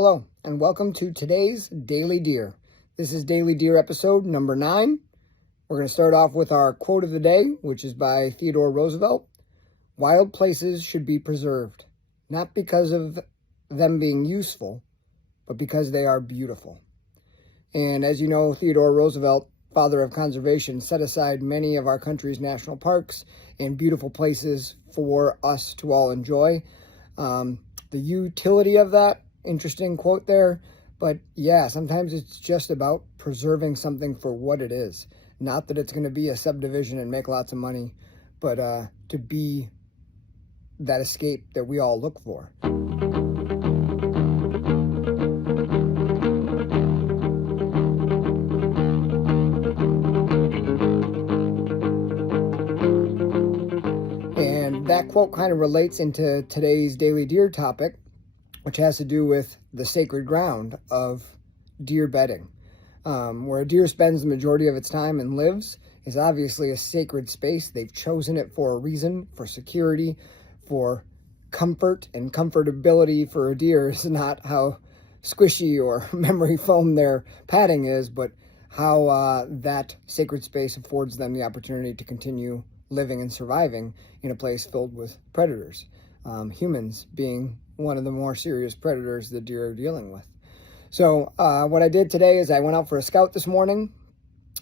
Hello, and welcome to today's Daily Deer. This is Daily Deer episode number 9. We're going to start off with our quote of the day, which is by Theodore Roosevelt. Wild places should be preserved, not because of them being useful, but because they are beautiful. And as you know, Theodore Roosevelt, father of conservation, set aside many of our country's national parks and beautiful places for us to all enjoy. The utility of that, interesting quote there, but yeah, sometimes it's just about preserving something for what it is. Not that it's going to be a subdivision and make lots of money, but to be that escape that we all look for. And that quote kind of relates into today's Daily Deer topic, which has to do with the sacred ground of deer bedding. Where a deer spends the majority of its time and lives is obviously a sacred space. They've chosen it for a reason, for security, for comfort, and comfortability for a deer is not how squishy or memory foam their padding is, but how that sacred space affords them the opportunity to continue living and surviving in a place filled with predators. Humans being one of the more serious predators the deer are dealing with. So what I did today is I went out for a scout this morning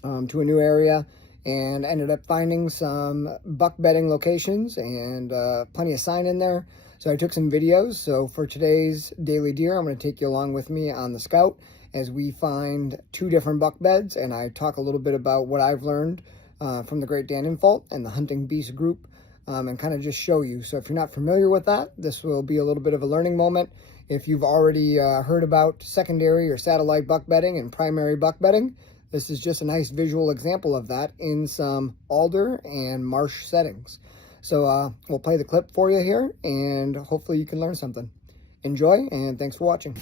to a new area and ended up finding some buck bedding locations and plenty of sign in there. So I took some videos. So for today's Daily Deer, I'm going to take you along with me on the scout as we find 2 different buck beds, and I talk a little bit about what I've learned from the Great Dan Infalt and the Hunting Beast group, and kind of just show you. So if you're not familiar with that, this will be a little bit of a learning moment. If you've already heard about secondary or satellite buck bedding and primary buck bedding, this is just a nice visual example of that in some alder and marsh settings. So we'll play the clip for you here, and hopefully you can learn something. Enjoy, and thanks for watching.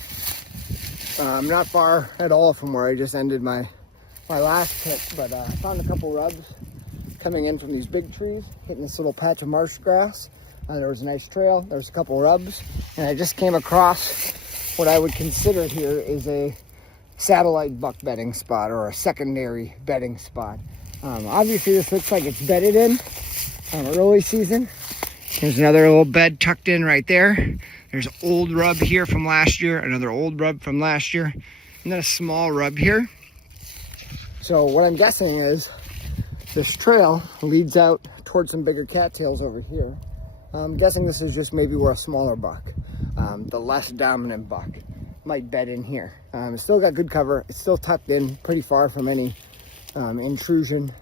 I'm not far at all from where I just ended my last pick, but I found a couple rubs coming in from these big trees, hitting this little patch of marsh grass. There was a nice trail, there's a couple rubs, and I just came across what I would consider here is a satellite buck bedding spot or a secondary bedding spot. Obviously this looks like it's bedded in early season. There's another little bed tucked in right there. There's an old rub here from last year, another old rub from last year, and then a small rub here. So what I'm guessing is this trail leads out towards some bigger cattails over here. I'm guessing this is just maybe where a smaller buck, the less dominant buck, might bed in here. It's still got good cover. It's still tucked in pretty far from any intrusion.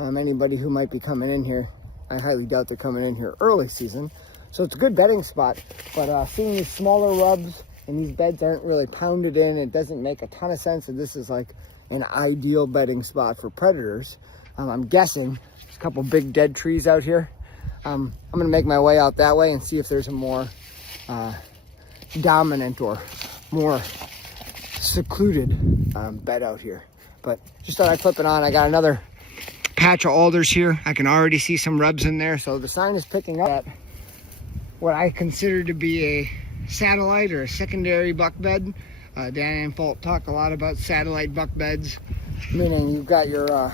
Anybody who might be coming in here, I highly doubt they're coming in here early season. So it's a good bedding spot, but seeing these smaller rubs and these beds aren't really pounded in, it doesn't make a ton of sense that this is like an ideal bedding spot for predators. I'm guessing there's a couple big dead trees out here. I'm going to make my way out that way and see if there's a more dominant or more secluded bed out here. But just thought I'd flip it on. I got another patch of alders here. I can already see some rubs in there. So the sign is picking up at what I consider to be a satellite or a secondary buck bed. Dan Infalt talked a lot about satellite buck beds, meaning you've got your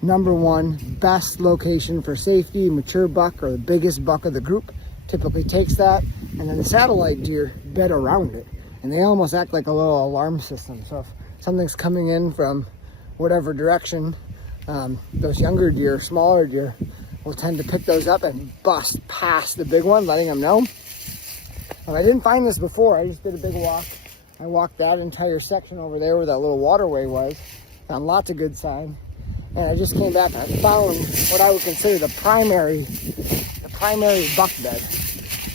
number one best location for safety, mature buck or the biggest buck of the group typically takes that, and then the satellite deer bed around it, and they almost act like a little alarm system. So if something's coming in from whatever direction, those younger deer, smaller deer, will tend to pick those up and bust past the big one, letting them know. I didn't find this before. I just did a big walk. I walked that entire section over there where that little waterway was, found lots of good sign. And I just came back and I found what I would consider the primary buck bed,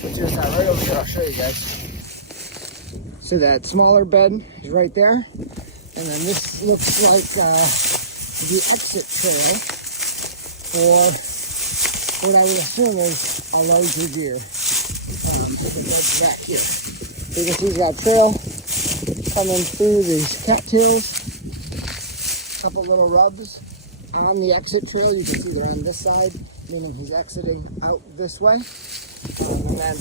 which is right over here. I'll show you guys. So that smaller bed is right there, and then this looks like the exit trail for what I would assume is a larger deer. Back here, so you can see that trail coming through these cattails. A couple little rubs on the exit trail. You can see they're on this side, meaning he's exiting out this way. And then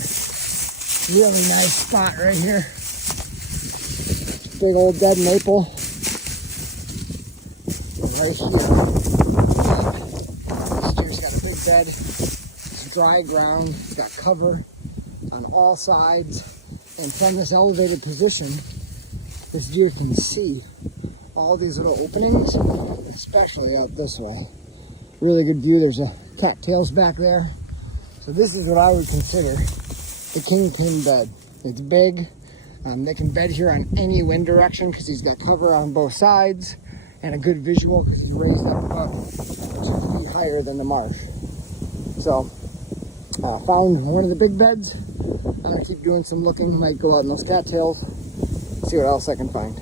really nice spot right here big old dead maple. And right here, this deer's got a big bed. It's dry ground. It's got cover on all sides. And from this elevated position, this deer can see all these little openings, especially out this way. Really good view. There's a cattails back there. So this is what I would consider the kingpin bed. It's big. They can bed here on any wind direction because he's got cover on both sides and a good visual because he's raised up about 2 feet higher than the marsh. So found one of the big beds. I'm gonna keep doing some looking. Might go out in those cattails, see what else I can find.